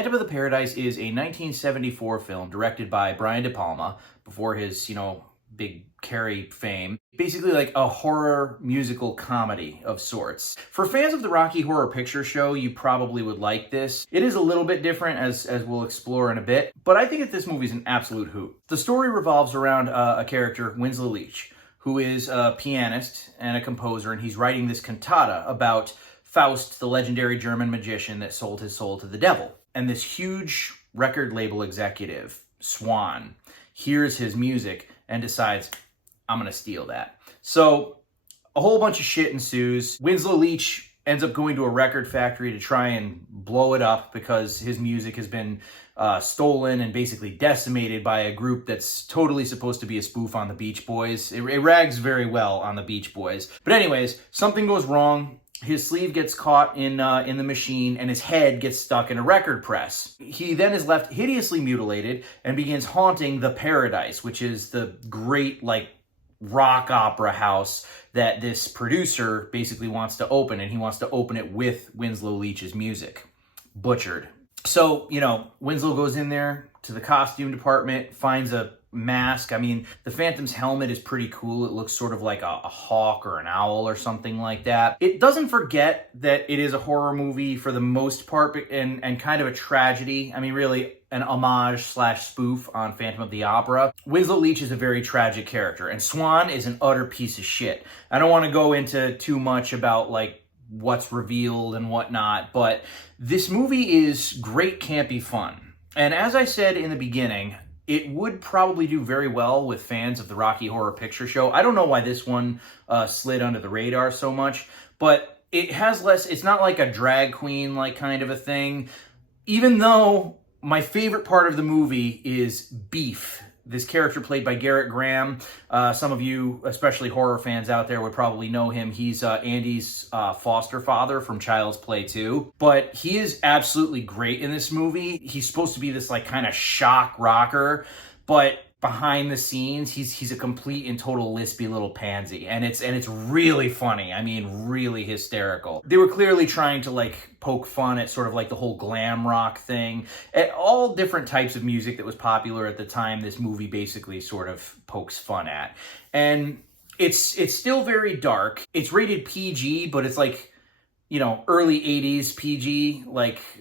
Phantom of the Paradise is a 1974 film directed by Brian De Palma before his, big Carrie fame. Basically like a horror musical comedy of sorts. For fans of the Rocky Horror Picture Show, you probably would like this. It is a little bit different, as we'll explore in a bit, but I think that this movie is an absolute hoot. The story revolves around a character, Winslow Leach, who is a pianist and a composer, and he's writing this cantata about Faust, the legendary German magician that sold his soul to the devil. And this huge record label executive, Swan, hears his music and decides, I'm gonna steal that. So a whole bunch of shit ensues. Winslow Leach ends up going to a record factory to try and blow it up because his music has been stolen and basically decimated by a group that's totally supposed to be a spoof on the Beach Boys. It rags very well on the Beach Boys. But anyways, something goes wrong. His sleeve gets caught in the machine and his head gets stuck in a record press. He then is left hideously mutilated and begins haunting the Paradise, which is the great, rock opera house that this producer basically wants to open, and he wants to open it with Winslow Leach's music. Butchered. So, Winslow goes in there to the costume department, finds a mask. I mean, the Phantom's helmet is pretty cool. It looks sort of like a hawk or an owl or something like that. It doesn't forget that it is a horror movie for the most part, and kind of a tragedy. I mean, really an homage / spoof on Phantom of the Opera. Winslow Leach is a very tragic character, and Swan is an utter piece of shit. I don't want to go into too much about what's revealed and whatnot, but this movie is great campy fun. And as I said in the beginning, it would probably do very well with fans of the Rocky Horror Picture Show. I don't know why this one slid under the radar so much, but it has less, it's not like a drag queen kind of a thing. Even though my favorite part of the movie is Beef, this character played by Garrett Graham. Some of you, especially horror fans out there, would probably know him. He's Andy's foster father from Child's Play 2. But he is absolutely great in this movie. He's supposed to be this kind of shock rocker, but behind the scenes, he's a complete and total lispy little pansy, and it's really funny. I mean, really hysterical. They were clearly trying to poke fun at sort of the whole glam rock thing, at all different types of music that was popular at the time. This movie basically sort of pokes fun at, and it's still very dark. It's rated PG, but it's early 80s PG.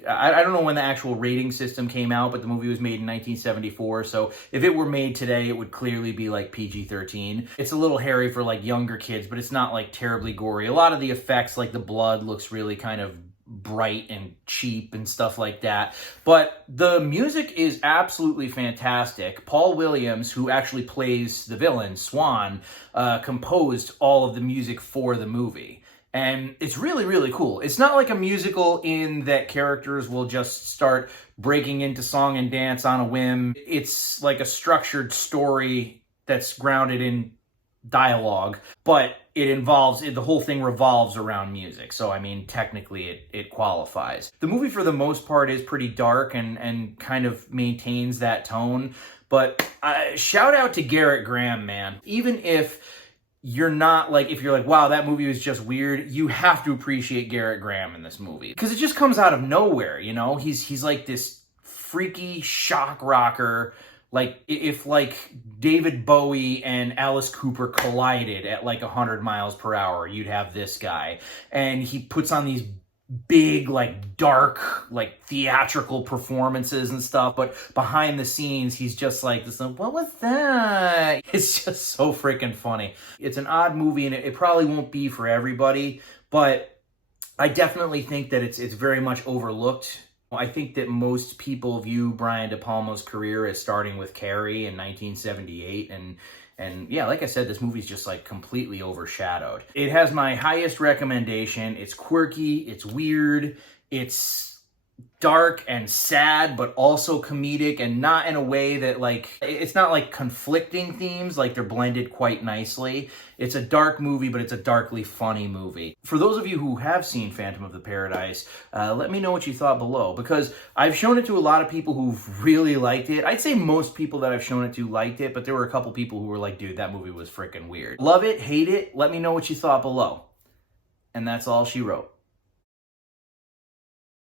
I don't know when the actual rating system came out, but the movie was made in 1974. So if it were made today, it would clearly be PG-13. It's a little hairy for younger kids, but it's not terribly gory. A lot of the effects, the blood looks really kind of bright and cheap and stuff like that. But the music is absolutely fantastic. Paul Williams, who actually plays the villain, Swan, composed all of the music for the movie. And it's really, really cool. It's not like a musical in that characters will just start breaking into song and dance on a whim. It's like a structured story that's grounded in dialogue, but the whole thing revolves around music. So, I mean, technically it qualifies. The movie, for the most part, is pretty dark and kind of maintains that tone. But shout out to Garrett Graham, man. Even if you're not if you're wow, that movie was just weird, you have to appreciate Garrett Graham in this movie, because it just comes out of nowhere. He's like this freaky shock rocker. If David Bowie and Alice Cooper collided at 100 miles per hour, you'd have this guy. And he puts on these big, dark, theatrical performances and stuff, but behind the scenes, he's just this, what was that? It's just so freaking funny. It's an odd movie, and it probably won't be for everybody, but I definitely think that it's very much overlooked. I think that most people view Brian De Palma's career as starting with Carrie in 1978, and yeah, like I said, this movie's just completely overshadowed. It has my highest recommendation. It's quirky, it's weird, it's dark and sad, but also comedic, and not in a way that it's not conflicting themes, they're blended quite nicely. It's a dark movie, but it's a darkly funny movie. For those of you who have seen Phantom of the Paradise, let me know what you thought below, because I've shown it to a lot of people who've really liked it. I'd say most people that I've shown it to liked it, but there were a couple people who were dude, that movie was freaking weird. Love it, hate it, let me know what you thought below. And that's all she wrote.